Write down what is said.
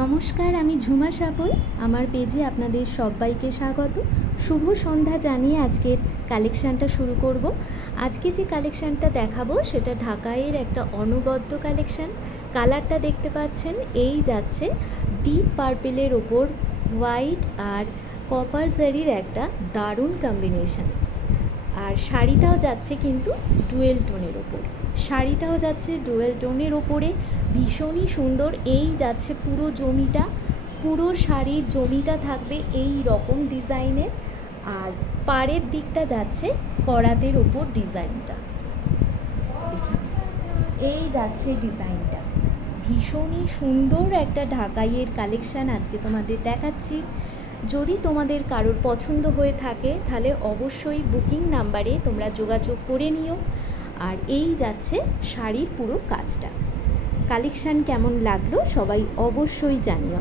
নমস্কার, আমি ঝুমা সাপল। আমার পেজে আপনাদের সবাইকে স্বাগত। শুভ সন্ধ্যা জানিয়ে আজকের কালেকশানটা শুরু করব। আজকে যে কালেকশানটা দেখাবো সেটা ঢাকাইয়ের একটা অনবদ্য কালেকশান। কালারটা দেখতে পাচ্ছেন, এই যাচ্ছে ডিপ পার্পেলের ওপর হোয়াইট আর কপার জারির একটা দারুণ কম্বিনেশন। আর শাড়িটাও যাচ্ছে কিন্তু ডুয়েল টোনের ওপর। শাড়িটাও যাচ্ছে ডুয়েল টোনের ওপরে, ভীষণই সুন্দর। এই যাচ্ছে পুরো জমিটা, পুরো শাড়ির জমিটা থাকবে এই রকম ডিজাইনের। আর পাড়ের দিকটা যাচ্ছে করাতের ওপর ডিজাইনটা। এই যাচ্ছে ডিজাইনটা, ভীষণই সুন্দর একটা ঢাকাইয়ের কালেকশান আজকে তোমাদের দেখাচ্ছি। যদি তোমাদের কারোর পছন্দ হয়ে থাকে তাহলে অবশ্যই বুকিং নাম্বারে তোমরা যোগাযোগ করে নিও। আর এই যাচ্ছে শাড়ির পুরো কাজটা। কালেকশান কেমন লাগলো সবাই অবশ্যই জানিও।